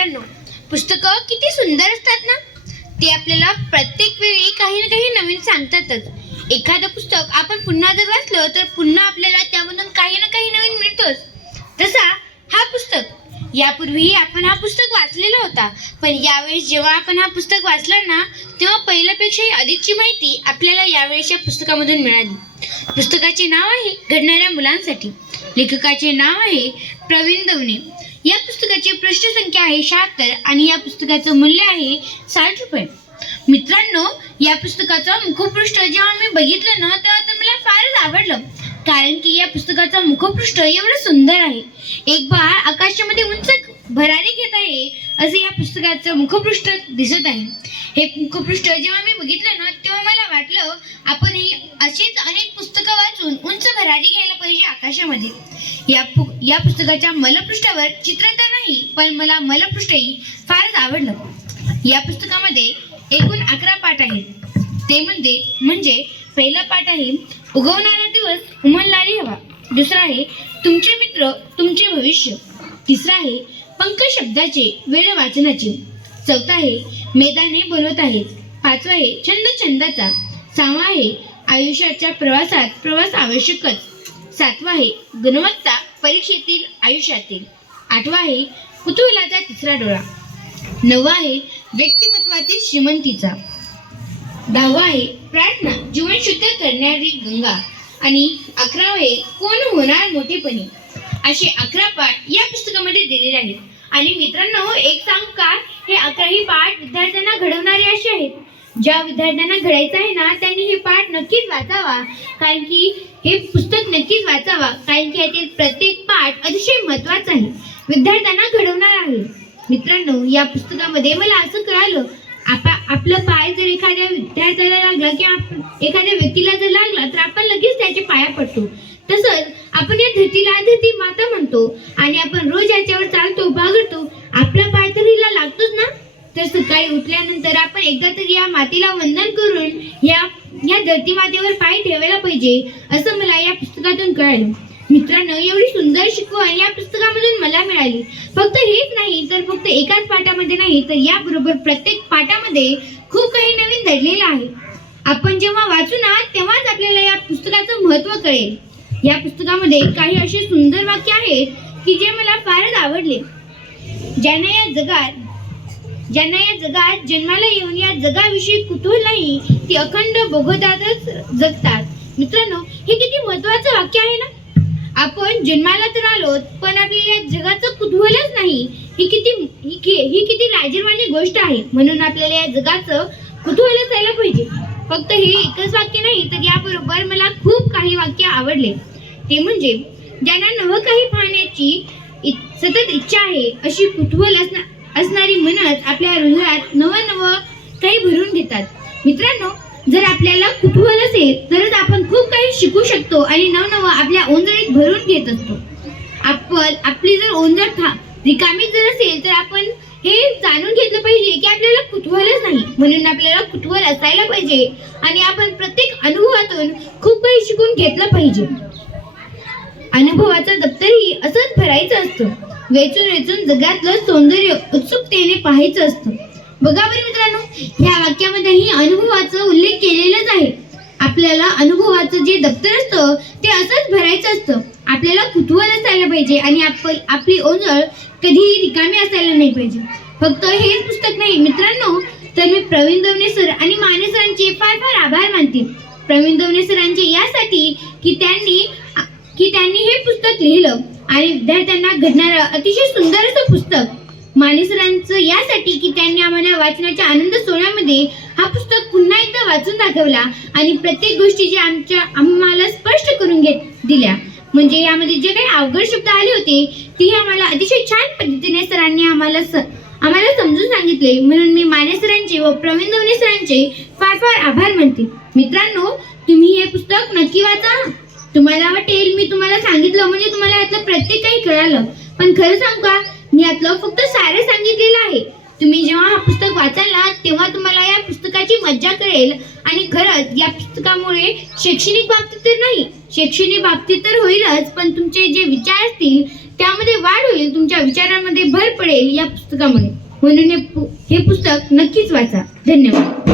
मित्रांनो, पुस्तकं किती सुंदर असतात ना. ते आपल्याला प्रत्येक वेळी काही ना काही नवीन सांगतातच. एखादं पुस्तक आपण पुन्हा जर वाचलं तर पुन्हा आपल्याला त्यामधून काही ना काही नवीन मिळतोच. तसा हा पुस्तक, यापूर्वीही आपण हा पुस्तक वाचलेला होता, पण यावेळेस जेव्हा आपण हा पुस्तक वाचला ना, तेव्हा पहिल्यापेक्षाही अधिकची माहिती आपल्याला यावेळेस या पुस्तकामधून मिळाली. पुस्तकाचे नाव आहे घडणाऱ्या मुलांसाठी. लेखकाचे नाव आहे प्रवीण दवणे. या पुस्तकाची पृष्ठ संख्या आहे 76 आणि या पुस्तकाचं मूल्य आहे 60 रुपये. मित्रांनो, या पुस्तकाचं मुखपृष्ठ जेव्हा मी बघितलं ना, तेव्हा तर मला फारच आवडलं, कारण की या पुस्तकाचं मुखपृष्ठ एवढं सुंदर आहे. एक बाळ आकाशामध्ये उंच भरारी घेत आहे असे या पुस्तकाचं मुखपृष्ठ दिसत आहे. हे मुखपृष्ठ जेव्हा मी बघितलं ना, तेव्हा मला वाटलं आपणही अशीच अनेक पुस्तकं वाचून उंच भरारी घ्यायला पाहिजे आकाशामध्ये. या पुस्तकाच्या मलपृष्ठावर चित्र तर नाही, पण मला मलपृष्ठही फारच आवडलं. या पुस्तकामध्ये एकूण 11 पाठ आहेत. ते म्हणजे पहिला पाठ आहे उगवणारा दिवस उमलणारी हवा. दुसरा आहे तुमचे मित्र तुमचे भविष्य. तिसरा आहे पंख शब्दाचे वेळ वाचनाचे. चौथा आहे मैदाने बनवत आहेत. पाचवा आहे छंद छंदाचा. सहावा आहे आयुष्याच्या प्रवासात प्रवास आवश्यकच. सातवा आहे गुणवत्ता परीक्षेतील आयुष्यातील. आठवा आहे कुतूहलाचा तिसरा डोळा. नववा आहे व्यक्तिमत्वातील श्रीमंतीचा. 10वा आहे प्रार्थना जीवन शुद्ध करणारी गंगा. आणि 11वा आहे कोण होणार मोठेपणी. असे 11 पाठ या पुस्तकामध्ये दिलेले आहेत. आणि मित्रांनो, एक सांगू का, हे 11ही पाठ विद्यार्थ्यांना घडवणारे असे आहेत. ज्या विद्यार्थ्यांना घडायचं आहे ना, त्यांनी हे पाठ नक्कीच वाचावा, कारण की हे पुस्तक नक्कीच वाचावा, कारण की यातील प्रत्येक पाठ अतिशय महत्त्वाचा आहे, विद्यार्थ्यांना घडवणार आहे. मित्रांनो, या पुस्तकामध्ये मला असं कळालं, आपलं पाय जर एखाद्या विद्यार्थ्याला लागला किंवा एखाद्या व्यक्तीला जर लागला तर आपण लगेच त्याच्या पाया पडतो. तसंच आपण या धरतीला धरती माता म्हणतो आणि आपण रोज याच्यावर चालतो, बागडतो, आपला पाय तर हिला लागतोच ना. तर सकाळी उठल्यानंतर आपण एकदा तरी या मातेला वंदन करून या धरती मातेवर पाय ठेवायला पाहिजे, असं मला या पुस्तकातून कळालं. मित्रांनो, एवढी सुंदर शिकवण या पुस्तकामधून मला मिळाली. फक्त हेच नाही तर फक्त एकाच पाठामध्ये नाही, तर याबरोबर प्रत्येक पाठामध्ये खूप काही नवीन दडलेलं आहे. आपण जेव्हा वाचू ना, तेव्हाच आपल्याला या पुस्तकाचं महत्त्व कळेल. या पुस्तकामध्ये काही असे सुंदर वाक्य आहेत की जे मला फारच आवडले. ज्यांना या जगात जन्माला येऊन या जगाविषयी कुतूहल नाही, ती अखंड बोगदातच जगतात. मित्रांनो, हे किती महत्त्वाचं वाक्य आहे ना. आपण जन्माला तर आलो, पण आपल्याला या जगाचं कुतूहलच नाही, ही किती लाजिरवाणी गोष्ट आहे. म्हणून आपल्याला या जगाचं कुतूहल असायला पाहिजे. फक्त हे एकच वाक्य नाही, तर याबरोबर मला खूप काही वाक्य आवडले. ते म्हणजे ज्यांना नवं काही पाहण्याची सतत इच्छा आहे, अशी कुतूहल असणारी मनच आपल्या हृदयात नवं काही भरून घेतात. मित्रांनो, जर आपल्याला कुतूहल असेल तरच आपण खूप काही शिकू शकतो आणि नवनवं आपल्या ओंजळीत भरून घेत असतो. आपली जर ओंजळ रिकामी जर असेल तर आपण हे जाणून घेतलं पाहिजे की आपल्याला कुतूहलच नाही. म्हणून आपल्याला कुतूहल असायला पाहिजे आणि आपण प्रत्येक अनुभवातून खूप काही शिकून घेतलं पाहिजे. अनुभवाचं दप्तरही असंच भरायचं असतं. वेचून जगातलं सौंदर्य उत्सुकतेने पाहायचं असतं. बघा बरं मित्रांनो, ह्या वाक्यामध्येही अनुभवाचा उल्लेख केलेलाच आहे. आपल्याला अनुभवाचं जे दप्तर असतं ते असंच भरायचं असतं. आपल्याला कुतूहल असायला पाहिजे आणि आपली ओंजळ कधीही रिकामी असायला नाही पाहिजे. फक्त हेच पुस्तक नाही मित्रांनो, तर मी प्रवीण दवणे सर आणि माने सरांचे फार आभार मानते. प्रवीण दवणे सरांचे यासाठी की त्यांनी हे पुस्तक लिहिलं आणि विद्यार्थ्यांना घडणारं अतिशय सुंदर असं पुस्तक. माने सरांचं यासाठी की त्यांनी आम्हाला वाचनाच्या आनंद सोहळ्यामध्ये हा पुस्तक पुन्हा एकदा वाचून दाखवला आणि प्रत्येक गोष्टी जे आम्हाला स्पष्ट करून दिल्या. म्हणजे यामध्ये जे काही अवघड शब्द आले होते ते आम्हाला अतिशय छान पद्धतीने सरांनी आम्हाला समजून सांगितले. म्हणून मी माने सरांचे व प्रवीण दवणे सरांचे फार आभार मानते. मित्रांनो, तुम्ही हे पुस्तक नक्की वाचा. तुम्हाला वाटेल मी तुम्हाला सांगितलं म्हणजे तुम्हाला यातलं प्रत्येक काही कळालं, पण खरं सांगू का, मी यातलं फक्त सारं सांगितलेलं आहे. तुम्ही जेव्हा हा पुस्तक वाचाल ना, तेव्हा तुम्हाला या पुस्तकाची मज्जा कळेल. आणि खरंच या पुस्तकामुळे शैक्षणिक बाबतीत तर नाही, शैक्षणिक बाबतीत तर होईलच, पण तुमचे जे विचार असतील त्यामध्ये वाढ होईल, तुमच्या विचारांमध्ये भर पडेल या पुस्तकामुळे. म्हणून हे पुस्तक नक्कीच वाचा. धन्यवाद.